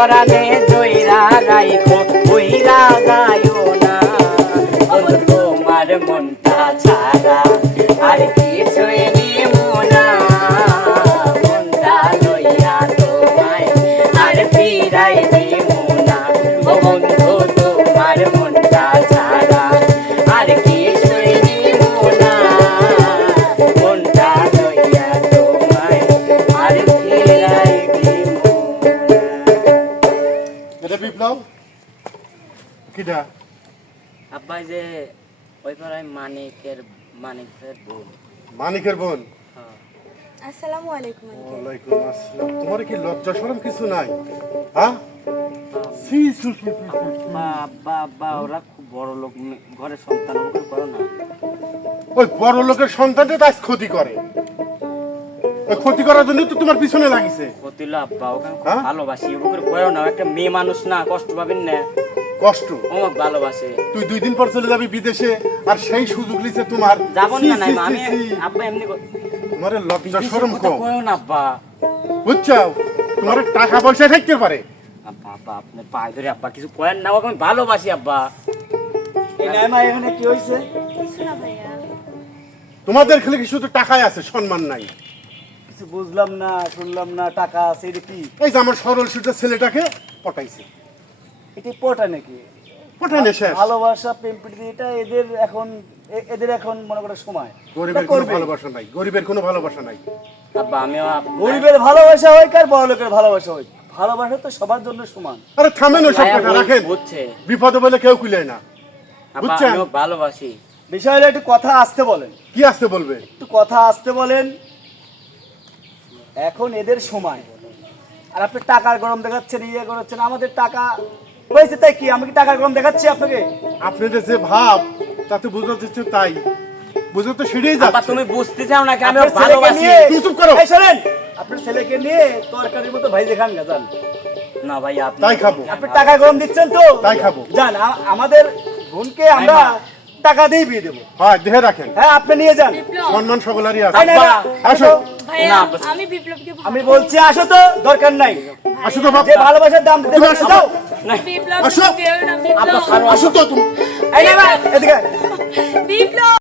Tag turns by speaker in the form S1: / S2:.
S1: পরানে জয়রা রাইখো বইরা গায়ো না। তোমার মনটা ছাড়া আর কিছুই
S2: কিটা?
S1: আব্বা যে ওই পাড়ায় মানিকের মানিকের বোন।
S2: মানিকের বোন?
S1: হ্যাঁ।
S3: আসসালামু আলাইকুম
S2: ওয়ালাইকুম আসসালাম। তোমার কি লজ্জা শরম কিছু নাই? হ্যাঁ? সি সু সু
S1: ওরা খুব বড় লোক ঘরের সন্তান ওকে করো না।
S2: ওই বড় লোকের সন্তানটা তাই ক্ষতি করে। ক্ষতি করার জন্য তো তোমার পিছনে লাগিছে।
S1: আব্বা ওকে আমি খুব
S2: হ্যাঁ?
S1: ভালোবাসি ওকে করো না ও একটা মেয়ে মানুষ না কষ্ট পাবেন না।
S2: কষ্ট?
S1: ও আমাকে ভালোবাসে।
S2: তুই দুই দিন পর চলে যাবি বিদেশে আর সেই সুযোগ লিছে তোমার।
S1: যাব না নাই আমি। আব্বা এমনি ক-
S2: তোমার লজ্জা শরম
S1: কথা
S2: কম।
S1: কইও না আব্বা।
S2: বুঝছ তোমার টাকা পয়সা থাকতে পারে।
S1: আব্বা আব্বা আপনি পায়ে ধরে আব্বা কিছু কয়েন না ওকে আমি ভালোবাসি আব্বা।
S4: এই নাইমা এখানে কি হয়েছে
S3: কিছু না ভাইয়া।
S2: তোমাদের খেলে কি শুধু টাকায় আছে সম্মান নাই।
S4: কিছু বুঝলাম না শুনলাম না টাকা আছে এটা কি?
S2: এই যে আমার সরল সুটের ছেলেটাকে পটাইছে।
S4: এটি পটা নাকি?
S2: পটাইনে শেষ।
S4: ভালোবাসা প্রেম প্রীতি এটা এদের এখন এদের এখন মনে করার সময়।
S2: গরিবের কোনো ভালোবাসা নাই গরিবের কোনো ভালোবাসা নাই।
S1: আব্বা আমিও
S4: গরিবের ভালোবাসা হয় কার বড় লোকের ভালোবাসা হয়? ভালোবাসা তো সবার জন্য সমান।
S2: আরে থামেন ওই সব কথা রাখেন।
S1: বুঝছে
S2: বিপদে বলে কেউ কুলে না। বুঝছেন?
S1: ভালোবাসি।
S4: বিষয় হলো একটু কথা আসতে বলেন।
S2: কি আসতে বলবে?
S4: একটু কথা আসতে বলেন। এখন এদের সময়। আর আপনি টাকার গরম দেখাচ্ছেন ইয়ে করাচ্ছেন আমাদের টাকা হয়েছে তাই কি? আমি কি টাকার গরম দেখাচ্ছি আপনাকে?
S2: আপনাদের যে ভাব তাতে বোঝা যাচ্ছে তাই। বুঝে তো সেটাই যাচ্ছে।
S1: তুমি বুঝতে চাও না কি আমি
S4: ছেলেকে
S1: ভালোবাসি।
S2: চুপ করো।
S4: এই শোনেন। আপনার ছেলেকে নিয়ে তরকারির মতো ভাই দেখান গাজান
S1: না ভাই আপনি
S2: তাই খাব।
S4: আপনি টাকা গরম দিচ্ছেন তো?
S2: তাই খাব।
S4: যান আ- আমাদের বোনকে আমরা টাকা দিয়ে বিয়ে দেবো।
S2: হয় দেহে রাখেন।
S4: হ্যাঁ আপনি নিয়ে যান।
S3: বিপ্লব।
S2: সম্মান সকলেরই আছে। আসো।
S3: আমি বিপ্লবকে
S4: আমি বলছি। আসো তো দরকার নাই।
S2: আসো তো বাপ।
S4: যে ভালোবাসার দাম দিতে পারছ
S2: আসো।
S4: দাও।
S3: বিপ্লব
S2: আসো। আসো তো তুমি।
S4: এই না, না, এদিকে
S3: বিপ্লব।